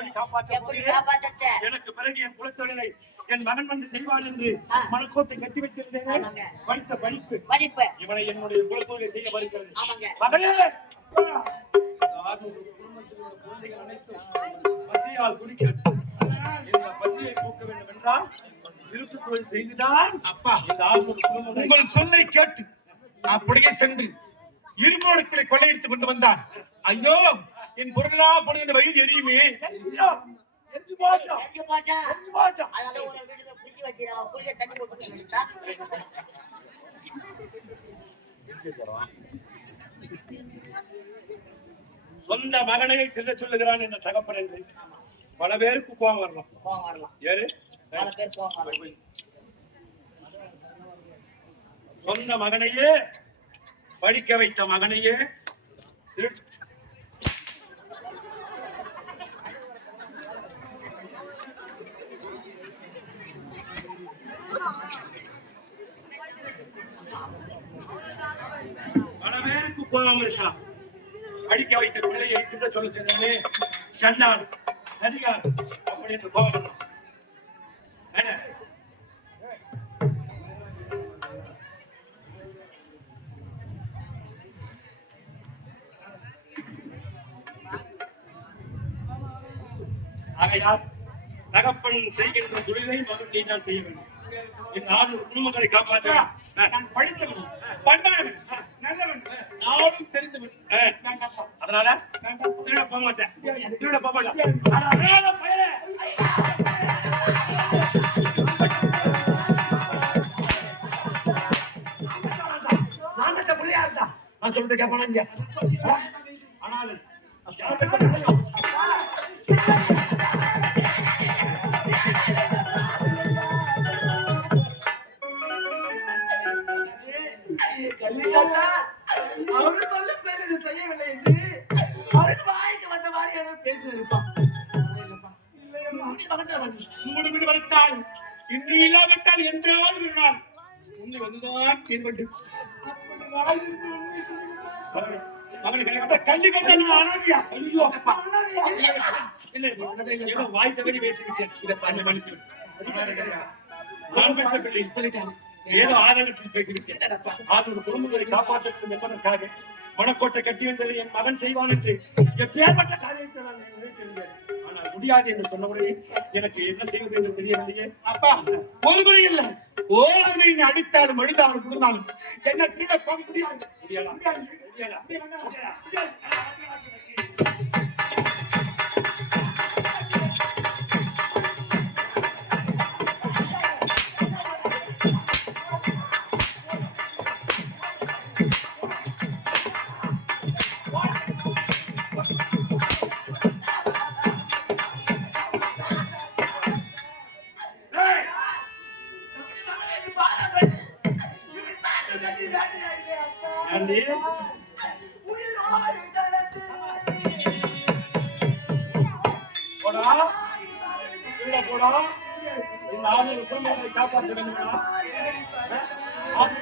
எப்படி காப்பாற்ற எனக்கு பிறகு என் குலத்தொழிலை என் மகன் வந்து செய்வான் என்று ஆ. மனக்கோட்டை கட்டி வைத்திருந்தேன். படித்த படிப்பு. இவனை என்னுடைய குலத்தொழிலை செய்ய ஆமாங்க. மகளே! குழந்தைகள் அனைத்தும் பசியால் குடிக்கிறது. இந்த பசியை போக்க வேண்டும் என்றால் திருட்டு தொழில் செய்துதான் அப்பா இந்த ஆறுநூறு உங்கள் சொல்லை கேட்டு அப்படியே சென்று இருபோடத்தில் கொள்ளையடித்துக் கொண்டு வந்தார். ஐயோ! என் பொருளா போன இந்த வயிறு எரியுமே. எரிஞ்சா, எரிஞ்சு போச்சா, எங்க பாச்சா எரிஞ்சு போச்சா. அதனால ஒரு வீட்டுல பிடிச்சு வச்சு நம்ம குளிக்க தண்ணி போட்டு சொல்லிட்டா சொந்த மகனை திருட சொல்லுகிறான் என்ற தகப்பன் என்று. பல பேருக்கு கோபம் வரலாம். கோவம் வரலாம். ஏறு பல பேர் கோவம் வரலாம். சொந்த மகனையே படிக்க வைத்த மகனையே திருடு- பல கோபம் இருக்கலாம் படிக்க வைத்த பிள்ளையை திட்ட சொல்ல சொன்னே சண்டான் சரிகார் அப்படி என்று கோபம்? ஆகையால் தகப்பன் செய்கின்ற தொழிலை மகன் நீ தான் செய்ய வேண்டும். இந்த ஆறு குடும்பங்களை காப்பாற்ற. படித்தவன். பண்பானவன். நல்லவன். நானும் அப்பா அதனால திருட போக மாட்டேன். திருட போக மாட்டேன். நான் சொல்றதை கேட்பானா மாதிரி ஏதோ பேசிட்டு இருப்பான். இல்லையப்பா. இல்லையம்மா. மூணு வீடு வரைத்தால் இன்று இல்லாவிட்டால் என்றாவது ஒரு நாள் உன்னை வந்துதான் தீர்வண்டு உண்மை கல்வி அனாதையா? ஐயோ, ஏதோ வாய் தவறி பேசிவிட்டேன். இதை பண்ணி மன்னித்து. நான் பெற்ற பிள்ளை. ஏதோ ஆதங்கத்தில் பேசிவிட்டேன் ஆறு குடும்பங்களை காப்பாற்ற வேண்டும் என்பதற்காக மனக்கோட்டை கட்டி வந்தது என் மகன் செய்வான் என்று எப்பேற்பட்ட காரியத்தை நான் நினைத்திருந்தேன் ஆனால் முடியாது என்று சொன்னபடி எனக்கு என்ன செய்வது என்று தெரியவில்லையே. அப்பா ஒரு முறை இல்ல. ஓரமை அடித்தாலும் அடித்தாலும் கொடுத்தாலும் என்ன திருட போக முடியாது. முடியாது? முடியாது. ஆண்டி, உயிரோடு கலந்து போடா. உள்ள போடா இந்த ஆறு குடும்பத்தை காப்பாற்ற வேண்டுமா ஆறு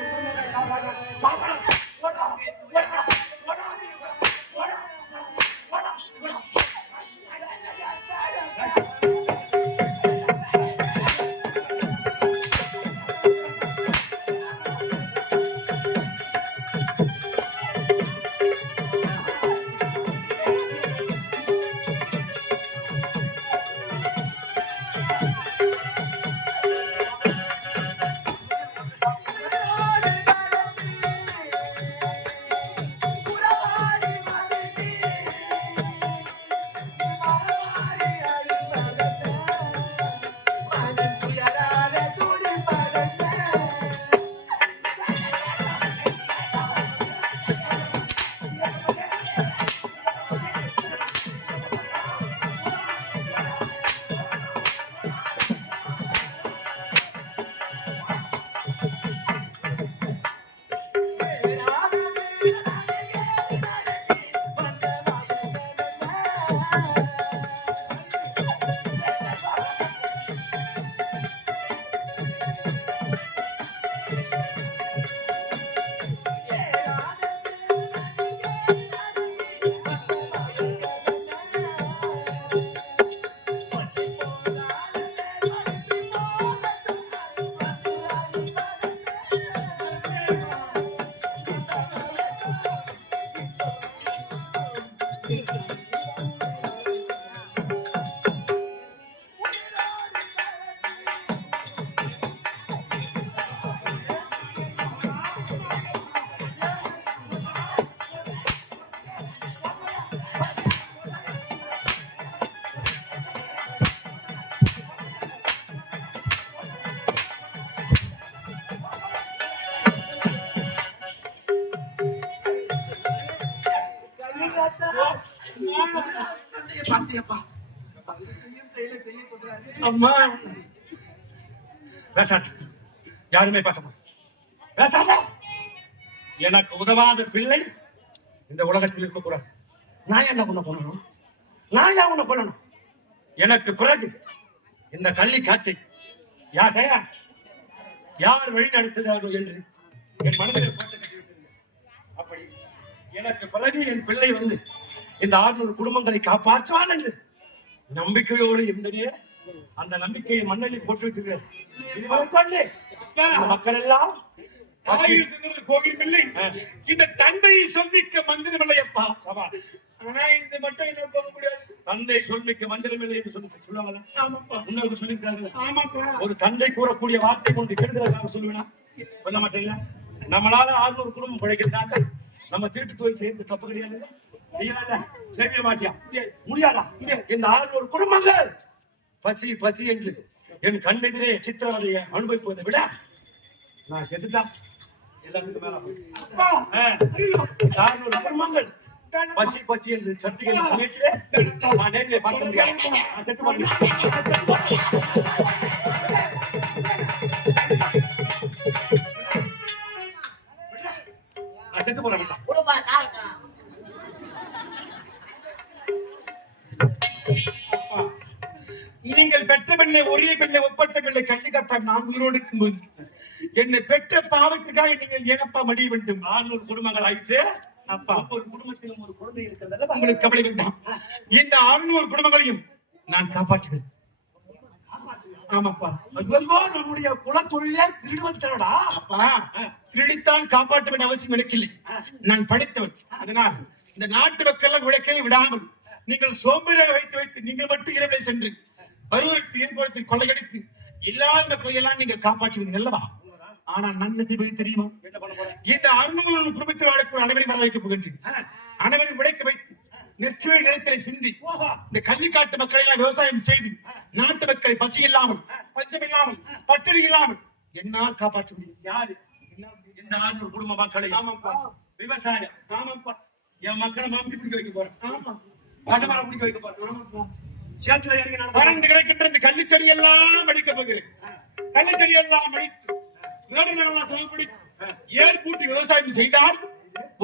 காப்பாற்ற அம்மா. பேசாத. யாருமே பேச பேசாத. எனக்கு உதவாத பிள்ளை இந்த உலகத்தில் இருக்கக்கூடாது. நான் என்ன உன்னை கொள்ளணும் நான் ஏன் உன்னை கொள்ளணும் எனக்கு பிறகு இந்த கள்ளி காட்டை யார் செய்ய யார் வழி நடத்துகிறாரோ என்று என் மனதில் போட்டு. அப்படி எனக்கு பிறகு என் பிள்ளை வந்து இந்த ஆறுநூறு குடும்பங்களை காப்பாற்றுவான் என்று. நம்பிக்கையோடு இருந்ததே அந்த நம்பிக்கையை மண்ணில் போட்டு விட்டுகிறேன் இனிமேல் கொண்டு இந்த மக்கள் எல்லாம் இந்த தந்தையை மந்திரம் இல்லையப்பா ஆனா இது மட்டும் என்ன போக முடியாது. தந்தை சொல்மிக்க மந்திரம் இல்லை என்று சொல்லி ஆமாப்பா. ஒரு தந்தை கூறக்கூடிய வார்த்தை கொண்டு கெடுதலாக சொல்லுவேனா? சொல்ல மாட்டேன்ல. நம்மளால ஆறுநூறு குடும்பம் பிழைக்கிறதாங்க நம்ம திருட்டு தொழில் செய்யறது தப்பு கிடையாது. செய்யலாம்ல செய்ய மாட்டியா? முடியாதா? இந்த ஆறுநூறு குடும்பங்கள். பசி பசி என்று என் கண்ணெதிரே சித்திரவதையை அனுபவிப்பதை விட நான் செத்துட்டா? எல்லாத்துக்கும் மேல போய். ஆ, ஆறுநூறு குடும்பங்கள். பசி பசி என்று கத்துக்கிற சமயத்திலே நான் நேரில் பார்க்க முடியாது. நான் செத்து போறேன் நான் செத்து போறேன். பிள்ளை ஒரே பிள்ளை ஒப்பற்ற பிள்ளை கண்டிக்கத்தான் நான் உயிரோடு இருக்கும்போது என்னை பெற்ற பாவத்திற்காக நீங்கள் ஏனப்பா மடிய வேண்டும்? ஆறுநூறு குடும்பங்கள் ஆயிற்று. அப்பா. ஒவ்வொரு குடும்பத்திலும் ஒரு குழந்தை இருக்கிறது உங்களுக்கு கவலை வேண்டாம். இந்த அறுநூறு குடும்பங்களையும் நான் காப்பாற்றுகிறேன் ஆமாப்பா. ஐயோ நம்முடைய குலத்தொழிலே திருடுவது திரடா? அப்பா திருடித்தான் காப்பாற்ற வேண்டிய அவசியம் எனக்கு இல்லை. நான் படித்தவன். அதனால் இந்த நாட்டு மக்கள் உழைக்கவே விடாமல் நீங்கள் சோம்பேறியாக வைத்து வைத்து நீங்கள் மட்டும் இரவிலே சென்று பருவருக்கு ஏற்படுத்தி கொள்ளையடித்து இல்லாத மக்களை எல்லாம் நீங்கள் காப்பாற்றுவீங்க அல்லவா? ஆனால் நன்மை போய் தெரியுமா? இந்த அறுநூறு குடும்பத்தில் வாழக்கூடிய அனைவரையும் வர வைக்கப் போகின்றேன் அனைவரும் உழைக்க வைத்து நெற்றியை நிலத்திலே சிந்தி இந்த கள்ளிக்காட்டு மக்களை எல்லாம் விவசாயம் செய்து நாட்டு மக்களை பசி இல்லாமல் பஞ்சம் இல்லாமல் பட்டினி இல்லாமல் என்னால் காப்பாற்ற முடியும். யாரு? இந்த ஆறுநூறு குடும்ப மக்களை ஆமாப்பா. விவசாயம். ஆமாப்பா. என் மக்களை மாம்பி பிடிக்க வைக்க போறேன். ஆமா பட்டமரம் பிடிக்க வைக்க போறேன். ஆமாப்பா. சேத்துல இறங்கி நடந்து பறந்து கிடக்கின்ற இந்த கள்ளிச்செடி எல்லாம் அடிக்க போகிறேன். கள்ளிச்செடி எல்லாம் அடித்து நடுநெல்லாம் சாகுபடி ஏர் பூட்டி விவசாயம் செய்தால்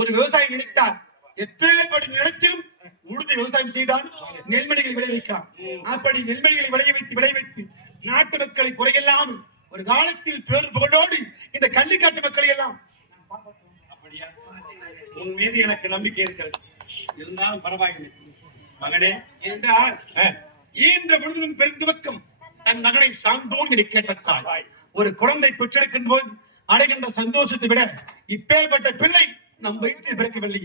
ஒரு விவசாயி நினைத்தார் எப்பேற்பட்ட நிலத்திலும் உழுது விவசாயம் செய்தால் நெல்மணிகளை விளைவிக்கலாம் அப்படி நெல்மணிகளை விளைய வைத்து விளைய வைத்து நாட்டு மக்களை குறையில்லாமல் ஒரு காலத்தில் பேர் புகழோடு இந்த கள்ளிக்காட்டு மக்களை எல்லாம் உன் மீது எனக்கு நம்பிக்கை இருக்கிறது. இருந்தாலும் பரவாயில்லை. மகனே. என்றார் ஈன்ற பொழுதிலும் பெருந்துவக்கம் தன் மகனை சான்றோன் என கேட்ட தாய் ஒரு குழந்தை பெற்றெடுக்கும் போது அடைகின்ற சந்தோஷத்தை விட இப்பேற்பட்ட பிள்ளை நம் வயிற்றில் பிறக்கவில்லை.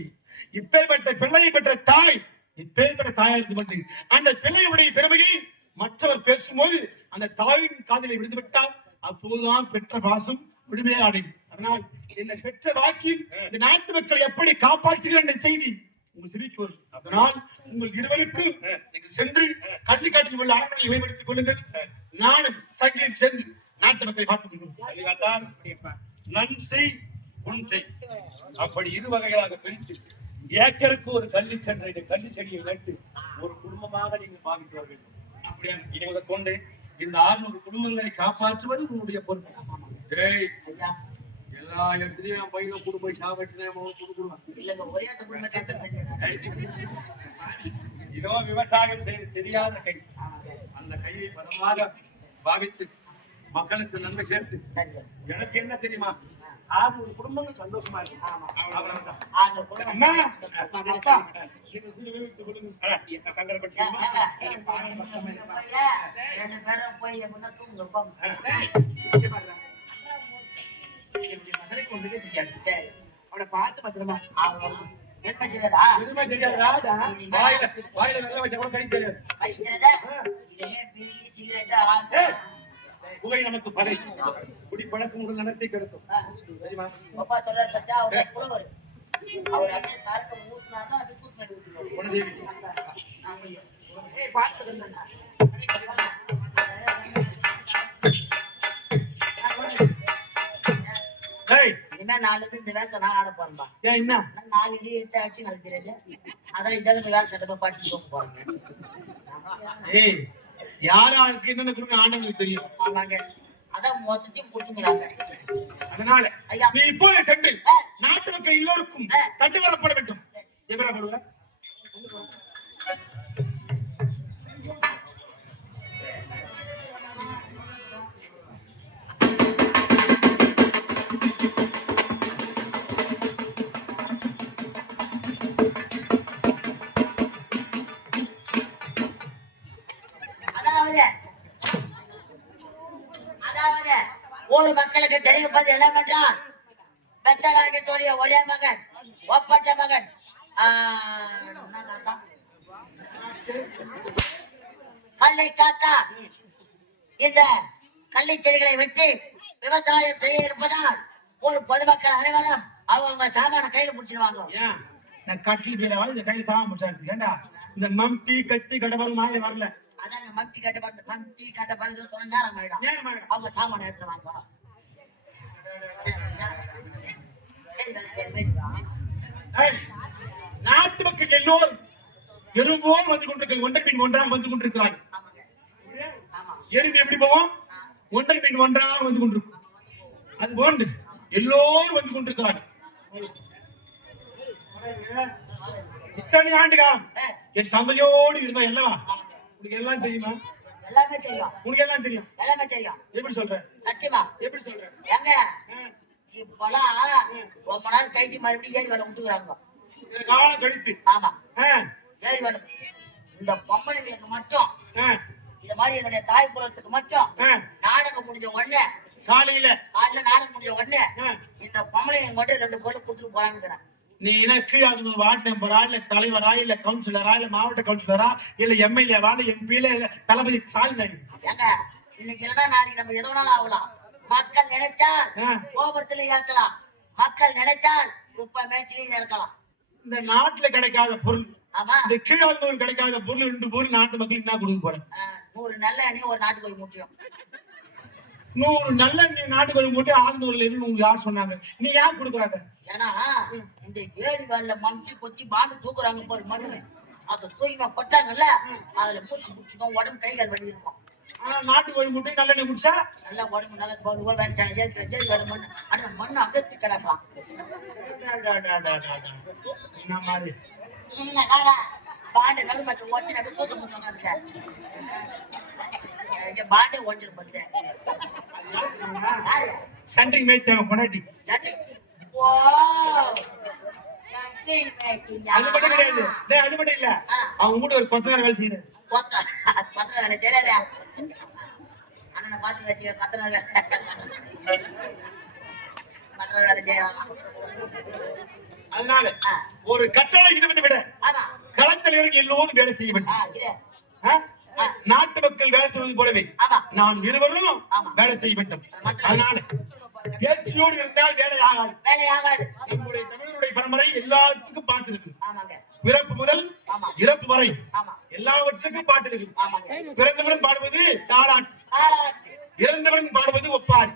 இப்பேற்பட்ட பிள்ளையை பெற்ற தாய் இப்பேற்பட்ட தாயா இருக்கும் என்று அந்த பிள்ளையுடைய பெருமையை மற்றவர் பேசும்போது அந்த தாயின் காதலை விழுந்து விட்டால் அப்போதுதான் பெற்ற பாசம் விடுமையாக அடையும் அதனால் என்னை பெற்ற வாக்கியம் இந்த நாட்டு மக்களை எப்படி காப்பாற்றுகிறேன் என்ற செய்தி உங்கள் சிரிக்கு வரும் அதனால் உங்கள் இருவருக்கும் நீங்கள் சென்று கள்ளிக்காட்டில் உள்ள அரண்மனையை மேம்படுத்திக் கொள்ளுங்கள். நானும் சங்கிலில் சேர்ந்து நாட்டு மக்களை பார்த்துக் கொள்வோம் கலிகாத்தான், நன் செய் உன் செய். அப்படி இரு வகைகளாக பிரித்து ஏக்கருக்கு ஒரு கள்ளி சென்றை கள்ளி செடியை நட்டு ஒரு குடும்பமாக நீங்கள் பாவித்து வர வேண்டும். அப்படியா? இனி முதற் கொண்டு இந்த ஆறுநூறு குடும்பங்களை காப்பாற்றுவது உன்னுடைய பொறுப்பு. ஏய் எல்லா இடத்துலயும் என் பையனை கொண்டு போய் அந்த குடும்பத்தை தெரிஞ்சுக்கிறேன் இதோ விவசாயம் செய்ய தெரியாத கை. அந்த கையை பலமாக பாவித்து மக்களுக்கு நன்மை சேர்த்து. எனக்கு என்ன தெரியுமா? ஆறுநூறு குடும்பங்கள் சந்தோஷமா இருக்கும். படிச்சுக்கணுமா? ஏங்க, போய், தெரியாது. சரி. அவனை பார்த்து பத்திரமா. அவங்க என்ன தெரியாதா? எதுவுமே தெரியாதுடா வாயில வாயில வெள்ளை வச்சா கூட கடிக்க தெரியாது. படிக்கிறதா இதே பீடி சிகரெட் ஏய், புகை நமக்கு பகை. குடி பழக்கம் உங்கள் நடத்தை கெடுக்கும் தெரியுமா? அப்பா சொல்றாரு தச்சா அவர் புலவர். அவர் அப்படியே சாருக்கு ஊத்துனாருன்னா குணதேவி. ஏய் இனிமே நாளைக்கு இந்த வேஷம் நான் ஆட போறேன்பா. என்ன? நாலு இடி எடுத்து அடிச்சு நடக்கிறது. அதில் இந்த வேஷம் எடுப்ப பாட்டு போக போறேங்க. ஏய் யாரா இருக்கு என்னன்னு ஆண்டவங்களுக்கு தெரியும். ஆமாங்க. அதான் மொத்தத்தையும் கொடுத்துக்கிறாங்க. அதனால ஐயா. நீ இப்போதே சென்று. நாட்டு மக்கள் எல்லோருக்கும். தட்டு வரப்பட வேண்டும். எவ்வளவு ஊர் மக்களுக்கு தெரிவிப்பது என்னவென்றால் பெற்றகாரியத்துடைய ஒரே மகன் ஒப்பற்ற மகன். என்ன தாத்தா? இந்த கள்ளி செடிகளை வெட்டி விவசாயம் செய்ய இருப்பதால் ஒரு பொதுமக்கள் அனைவரும் அவங்க சாமான கையில பிடிச்சிடுவாங்க. ஏன்? நான் கட்டில் கீழே இந்த கையில் சாம முடிச்சாடுது ஏண்டா? இந்த மம்டி கத்தி கடவரம் மாலை வரல. அதான் மம்டி கட்ட பிறந்து கட்ட பிறந்து சொன்ன நேரம் ஆயிடும்? அவங்க சாமான எடுத்துருவாங்க நாட்டு மக்கள் எல்லோரும் எறும்போம் வந்து கொண்டிருக்க ஒன்றை பின் ஒன்றாக வந்து கொண்டிருக்கிறார்கள். எறும்பு எப்படி போவோம் ஒன்றை பின் ஒன்றாக வந்து கொண்டிருக்கும். அது போன்று எல்லோரும் வந்து கொண்டிருக்கிறார்கள். இத்தனை ஆண்டு காலம் என் தந்தையோடு இருந்தா என்னவா உங்களுக்கு எல்லாம் தெரியுமா? எல்லாமே தெரியும். உனக்கு எல்லாம் தெரியும். எல்லாமே தெரியும். எப்படி சொல்ற? சத்தியமா? எப்படி சொல்ற? ஏங்க? இப்பெல்லாம் ரொம்ப நாள் கழிச்சு மறுபடியும் ஏரி வேலை விட்டுக்கிறாங்க காலம் கழித்து. ஆமா. ஏரி வேலை. இந்த பொம்பளைங்களுக்கு மட்டும் இந்த மாதிரி என்னுடைய தாய் குலத்துக்கு மட்டும் நாடகம் முடிஞ்ச உடனே காலையில. காலைல நாடகம் முடிஞ்ச உடனே இந்த பொம்பளைங்க மட்டும் ரெண்டு பொருள் கொடுத்துட்டு போறாங்கிறேன் நீ எனக்கு அது வார்டு மெம்பரா இல்ல தலைவரா இல்ல கவுன்சிலரா இல்ல மாவட்ட கவுன்சிலரா இல்ல எம்எல்ஏவா இல்ல எம்பியில இல்ல தளபதி ஸ்டாலின் இன்னைக்கு இல்லைன்னா நாளைக்கு நம்ம எது வேணாலும் ஆகலாம்? மக்கள் நினைச்சால். கோபுரத்துல ஏற்கலாம் மக்கள் நினைச்சால் குப்பை மேட்டிலையும் இறக்கலாம். இந்த நாட்டுல கிடைக்காத பொருள் இந்த கீழாந்தூர் கிடைக்காத பொருள் ரெண்டு பொருள் நாட்டு மக்களுக்கு என்ன கொடுக்க போறேன்? நூறு நல்ல எண்ணெய் ஒரு நாட்டுக்கு முற்றியும் நூறு நல்ல நீ நாட்டுக்கு ஒரு மூட்டை ஆறுநூறுல இருந்து உங்களுக்கு யார் சொன்னாங்க? நீ யார் கொடுக்குறாத ஏன்னா இந்த ஏரி வேலை மம்டி கொத்தி பாண்டு தூக்குறாங்க பாரு மண்ணு. அதை தூக்கி கொட்டாங்கல்ல அதுல பூச்சி பிடிச்சிக்கும் உடம்பு கை கால் வலி இருக்கும் ஆனா நாட்டுக்கு ஒரு மூட்டை நல்லெண்ணெய் குடிச்சா? நல்லா உடம்பு நல்லா பருவா வேலைச்சாங்க ஏரி ஏரி வேலை மண்ணு. அந்த மண்ணு அப்படியே திக்கலாசலாம் என்ன மாதிரி? இந்த காரா பாண்டு நடுமத்தில் ஓச்சு நடு தூத்து போட்டாங்க பாண்டே ஓடிச்சிட்டு சென்ட்ரிங் தேவை பொண்டாட்டி. அது மட்டும் கிடையாது. டேய், அது மட்டும் இல்ல. அவங்க கூட ஒரு பத்து நேரம் வேலை செய்யறது கொத்த கத்தன வேலை செய்யறாரு அண்ணனை பார்த்து வச்சுக்க வேலை கத்தன வேலை செய்யறான் அதனால. ஒரு கட்டளை விட களத்தில் இறங்கி எல்லோரும் வேலை செய்ய வேண்டும்? நாட்டு மக்கள் வேலை செய்வது போலவே. நாம் இருவரும். வேலை செய்ய வேண்டும். அதனால பேச்சியோடு இருந்தால் வேலை ஆகாது. வேலை ஆகாது. நம்முடைய தமிழருடைய பரம்பரை எல்லாத்துக்கும் பாட்டு இருக்கு பிறப்பு முதல் ஆமா. இறப்பு வரை எல்லாவற்றுக்கும் பாட்டு இருக்கு ஆமாங்க. பிறந்தவன் பாடுவது தாலாட்டு. ஆளாட்டு இறந்தவன் பாடுவது ஒப்பாரி.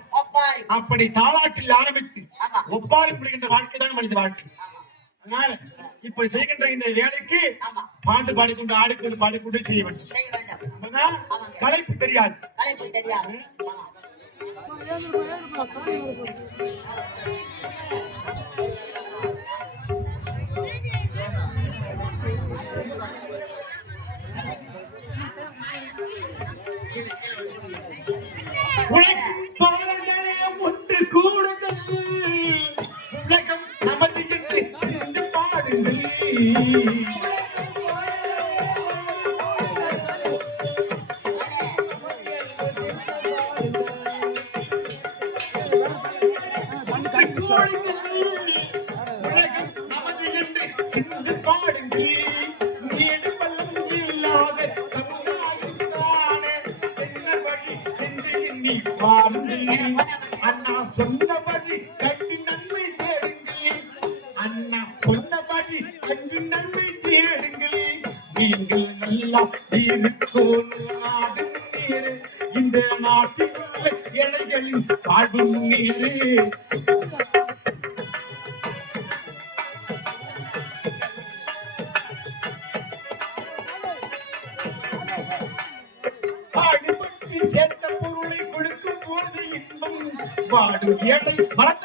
அப்படி தாலாட்டில் ஆரம்பித்து ஒப்பாரி முடிகின்ற வாழ்க்கை தான் மனித வாழ்க்கை. அதனால இப்படி செய்கின்ற இந்த வேலைக்கு பாட்டு பாடிக்கொண்டு ஆடிக்கொண்டு பாடிக்கொண்டு செய்ய வேண்டும். தெரியாது. கலைப்பு தெரியாது. உலகம் தோழர்களே ஒன்று கூடுங்கள். Sim. இந்த நாட்டில் உள்ள இளைஞர்களின் வாழ்வு பாடுபட்டு சேர்த்த பொருளை கொடுக்கும் போது இன்பம் பாடும் ஏழை மறந்த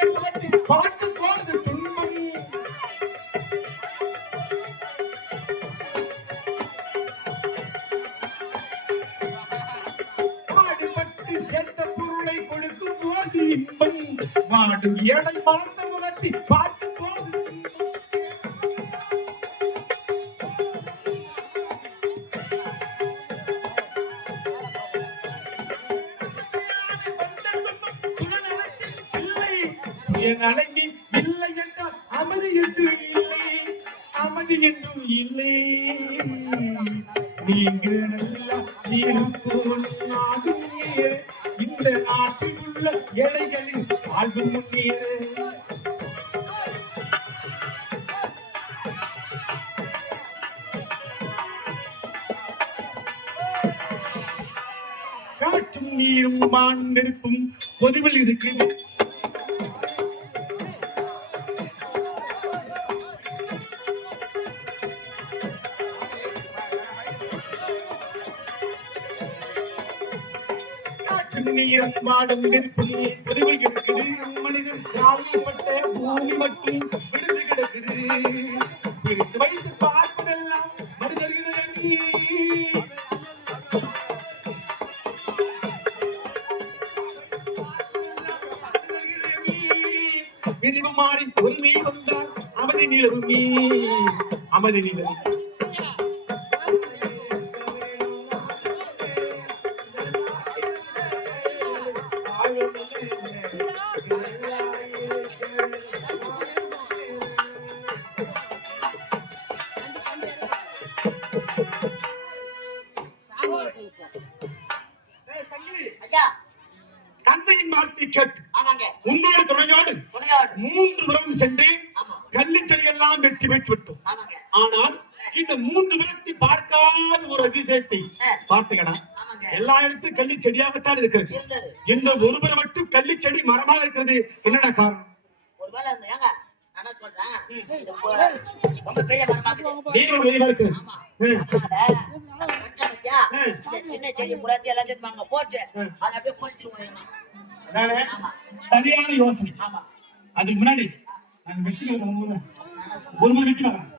வாடும் ஏழை மரத்தை துரத்தி இல்லை என்றால் அமைதி என்று இல்லை. அமைதி என்றும் இல்லை. நீங்க காற்றும் நீரும் வான் நெருப்பும் பொதுவில் இருக்குது நீரும் வாடும் நெருப்பும் பொதுவில் இருக்குது மனிதன் காலைப்பட்ட பூமி மட்டும் விடுது கிடக்குது. பிரித்து வைத்து விரிவு மாறி உரிமை வந்தால் அமதி நிலவுமே அமதி நிலவு மூன்று புறம் சென்று கள்ளி செடியெல்லாம் வெட்டி வைத்து விட்டோம் ஆனால் இந்த மூன்று விரக்தி பார்க்காத ஒரு அதிசயத்தை. பார்த்துக்கடா. எல்லா இடத்தும் கள்ளி செடியாகத்தான் இருக்கிறது. இந்த ஒருபுறம் மட்டும் கள்ளி செடி மரமாக இருக்கிறது. என்னடா காரணம்? சின்ன செடி புறத்தி எல்லாத்தையும் போட்டு. அதை அப்படியே சரியான யோசனை. ஆமா. அதுக்கு முன்னாடி நாங்க வெற்றி ஒரு முறை வெற்றி பார்க்கறோம்